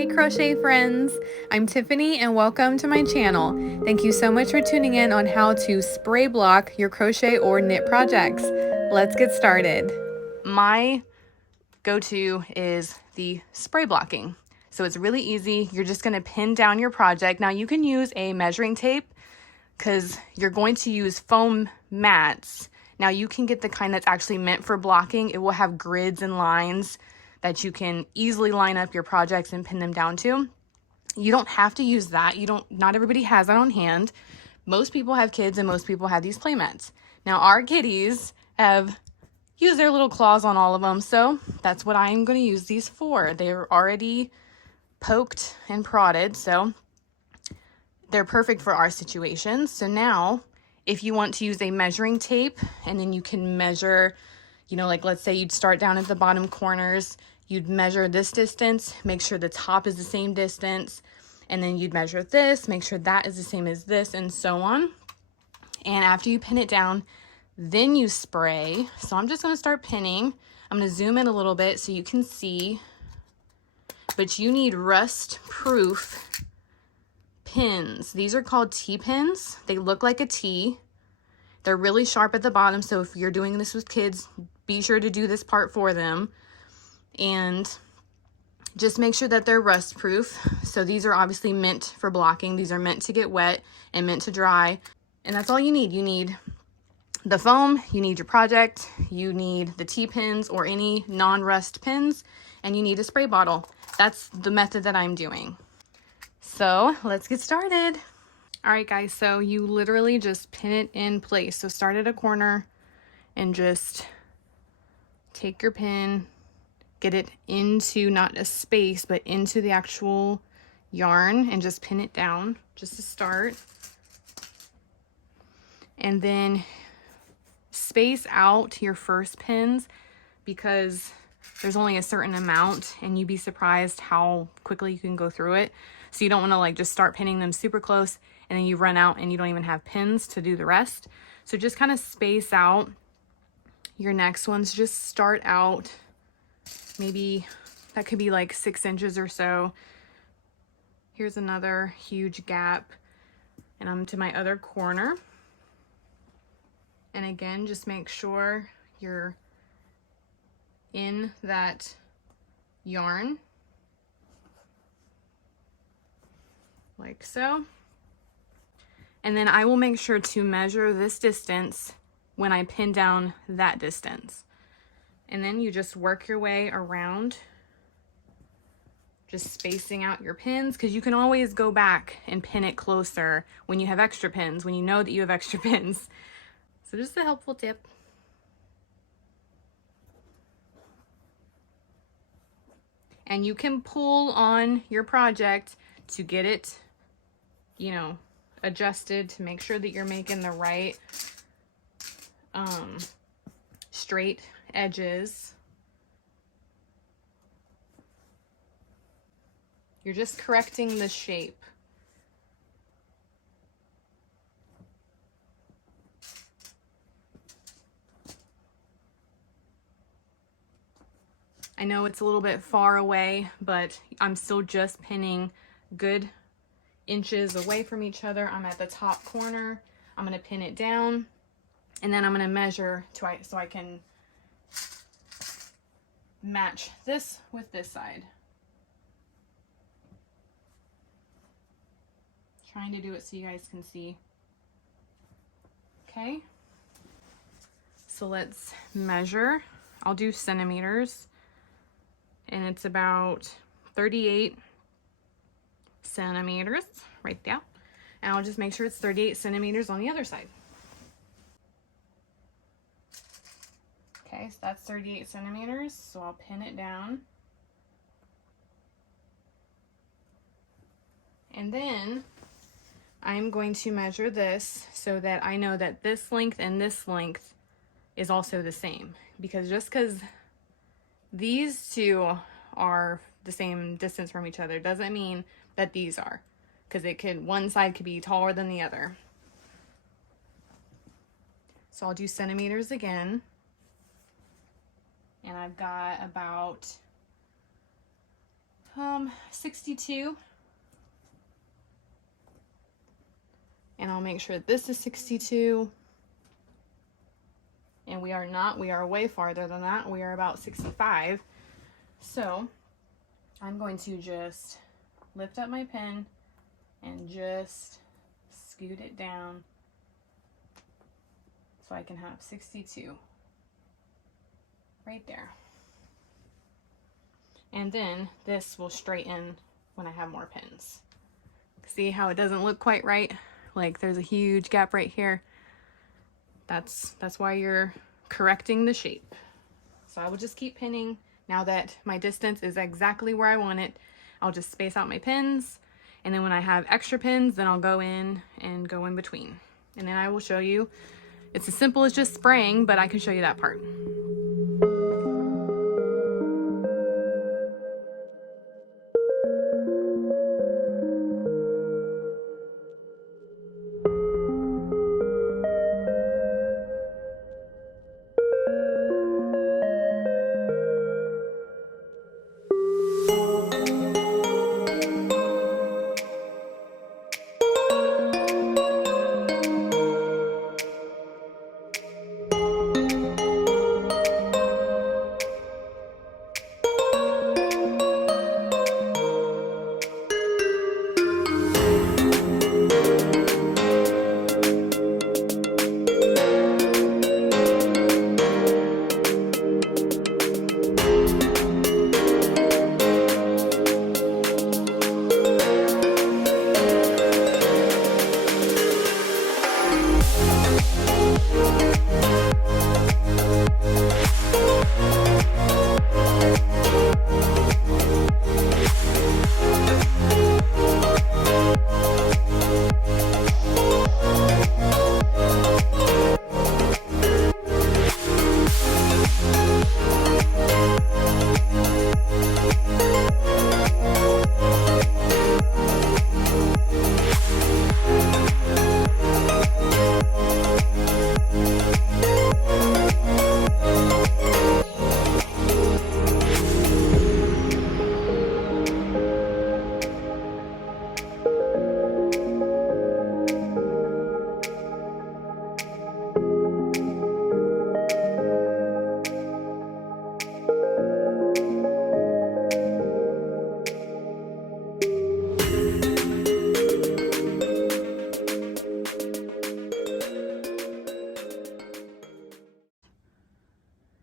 Hey crochet friends, I'm Tiffany and welcome to my channel. Thank you so much for tuning in on how to spray block your crochet or knit projects. Let's get started. My go-to is the spray blocking. So it's really easy. You're just going to pin down your project. Now you can use a measuring tape because you're going to use foam mats. Now you can get the kind that's actually meant for blocking. It will have grids and lines that you can easily line up your projects and pin them down to. You don't have to use that. Not everybody has that on hand. Most people have kids and most people have these Playmats. Now our kitties have used their little claws on all of them, so that's what I'm going to use these for. They're already poked and prodded, so they're perfect for our situation. So now if you want to use a measuring tape and then you can measure, like let's say you'd start down at the bottom corners, you'd measure this distance, make sure the top is the same distance, and then you'd measure this, make sure that is the same as this, and so on. And after you pin it down, then you spray. So I'm just going to start pinning. I'm going to zoom in a little bit so you can see, but you need rust-proof pins. These are called T-pins. They look like a T. They're really sharp at the bottom, so if you're doing this with kids, be sure to do this part for them. And just make sure that they're rust proof. So these are obviously meant for blocking. These are meant to get wet and meant to dry. And that's all you need. You need the foam, you need your project, you need the T-pins or any non-rust pins, and you need a spray bottle. That's the method that I'm doing. So let's get started. All right guys, so you literally just pin it in place. So start at a corner and just take your pin, get it into not a space, but into the actual yarn and just pin it down just to start. And then space out your first pins because there's only a certain amount and you'd be surprised how quickly you can go through it. So you don't want to like just start pinning them super close and then you run out and you don't even have pins to do the rest. So just kind of space out your next ones. Just start out, maybe that could be like 6 inches or so. Here's another huge gap and I'm to my other corner. And again, just make sure you're in that yarn like so. And then I will make sure to measure this distance when I pin down that distance. And then you just work your way around, just spacing out your pins, because you can always go back and pin it closer when you have extra pins, when you know that you have extra pins. So just a helpful tip. And you can pull on your project to get it, adjusted to make sure that you're making the right straight edges. You're just correcting the shape. I know it's a little bit far away, but I'm still just pinning good inches away from each other. I'm at the top corner. I'm going to pin it down and then I'm going to measure so I can match this with this side. Trying to do it so you guys can see. Okay. So let's measure. I'll do centimeters. And it's about 38 centimeters right there. And I'll just make sure it's 38 centimeters on the other side. Okay, so that's 38 centimeters. So I'll pin it down. And then I'm going to measure this so that I know that this length and this length is also the same. Because just because these two are the same distance from each other doesn't mean that these are, because one side could be taller than the other. So I'll do centimeters again, and I've got about 62. And I'll make sure this is 62. And we are not, we are way farther than that. We are about 65. So I'm going to just lift up my pen and just scoot it down so I can have 62 right there. And then this will straighten when I have more pins. See how it doesn't look quite right? Like there's a huge gap right here. That's why you're correcting the shape. So I will just keep pinning. Now that my distance is exactly where I want it, I'll just space out my pins. And then when I have extra pins, then I'll go in and go in between. And then I will show you. It's as simple as just spraying, but I can show you that part.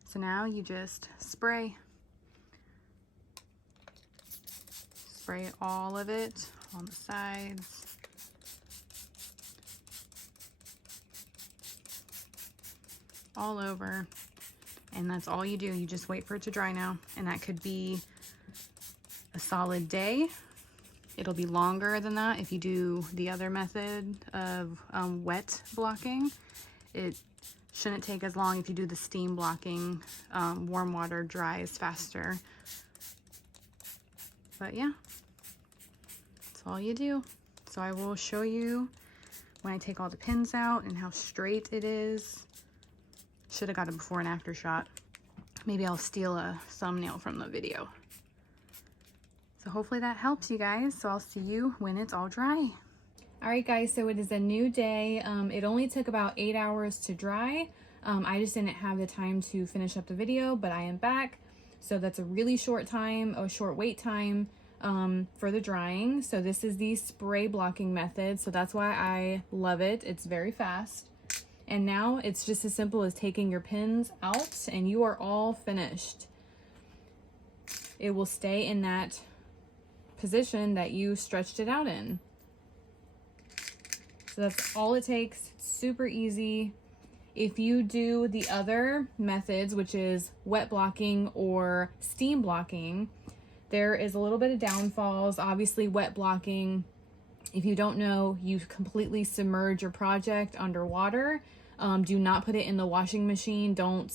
So now you just spray all of it on the sides. All over. And that's all you do. You just wait for it to dry now. And that could be a solid day. It'll be longer than that if you do the other method of wet blocking. It shouldn't take as long if you do the steam blocking. Warm water dries faster. But yeah, that's all you do. So I will show you when I take all the pins out and how straight it is. Should have got a before and after shot. Maybe I'll steal a thumbnail from the video. So hopefully that helps you guys. So I'll see you when it's all dry. All right guys, so it is a new day. It only took about 8 hours to dry. I just didn't have the time to finish up the video, but I am back. So that's a really short time, a short wait time for the drying. So this is the spray blocking method. So that's why I love it. It's very fast. And now it's just as simple as taking your pins out and you are all finished. It will stay in that position that you stretched it out in. So that's all it takes. It's super easy. If you do the other methods, which is wet blocking or steam blocking, there is a little bit of downfalls. Obviously, wet blocking, if you don't know, you completely submerge your project underwater. Do not put it in the washing machine. Don't,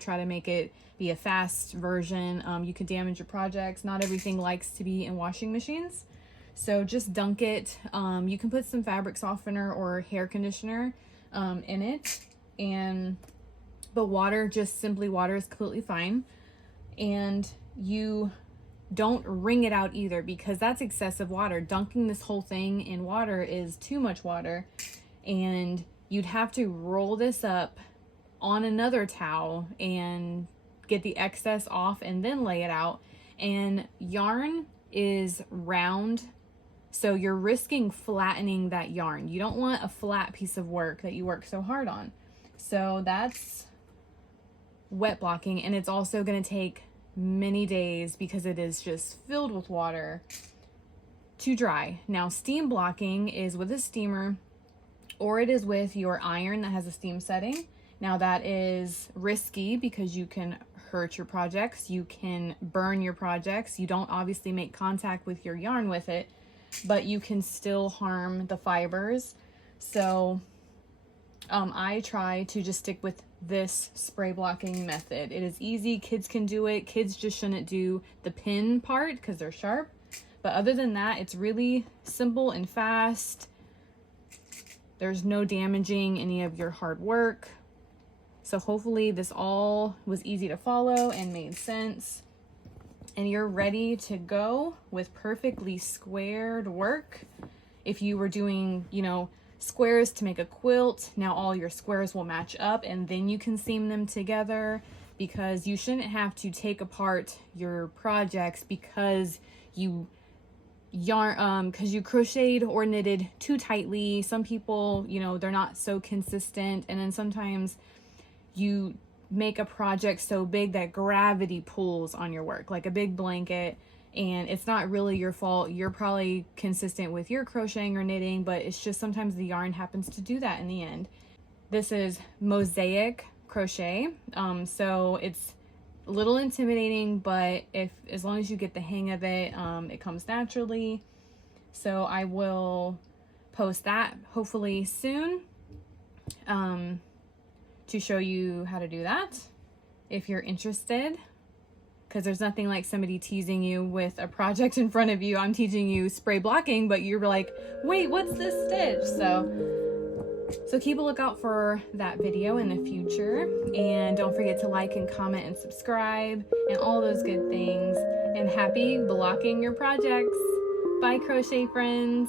try to make it be a fast version. You could damage your projects. Not everything likes to be in washing machines. So just dunk it. You can put some fabric softener or hair conditioner in it. But water, just simply water is completely fine. And you don't wring it out either, because that's excessive water. Dunking this whole thing in water is too much water, and you'd have to roll this up on another towel and get the excess off and then lay it out. And yarn is round, so you're risking flattening that yarn. You don't want a flat piece of work that you work so hard on. So that's wet blocking, and it's also going to take many days because it is just filled with water to dry. Now, steam blocking is with a steamer, or it is with your iron that has a steam setting. Now, that is risky because you can hurt your projects, you can burn your projects. You don't obviously make contact with your yarn with it, but you can still harm the fibers. So I try to just stick with this spray blocking method. It is easy, kids can do it. Kids just shouldn't do the pin part because they're sharp. But other than that, it's really simple and fast. There's no damaging any of your hard work. So hopefully this all was easy to follow and made sense. And you're ready to go with perfectly squared work. If you were doing, you know, squares to make a quilt, now all your squares will match up, and then you can seam them together, because you shouldn't have to take apart your projects because you crocheted or knitted too tightly. Some people, you know, they're not so consistent, and then sometimes you make a project so big that gravity pulls on your work, like a big blanket, and it's not really your fault. You're probably consistent with your crocheting or knitting, but it's just sometimes the yarn happens to do that in the end. This is mosaic crochet, so it's a little intimidating, but as long as you get the hang of it, it comes naturally. So I will post that hopefully soon to show you how to do that if you're interested, because there's nothing like somebody teasing you with a project in front of you. I'm teaching you spray blocking, but you're like, wait, what's this stitch? So keep a lookout for that video in the future, and don't forget to like and comment and subscribe and all those good things, and happy blocking your projects. Bye, crochet friends.